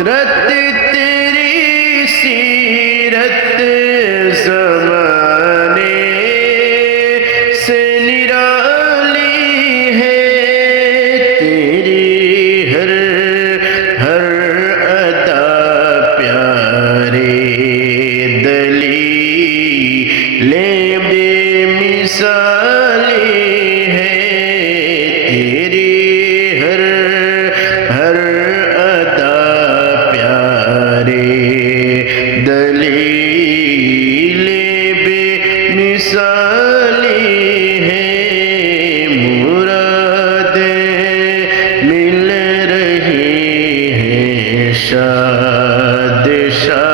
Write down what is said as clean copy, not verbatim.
رت تیری سیرت زمانے سے نرالی ہے، تیری ہر ہر ادا پیارے دلیل بے مثالی ہے، تیری ہر ہر ادا پیارے دلیل بے مثالی ہے، مرادیں مل رہی ہیں شاد شاد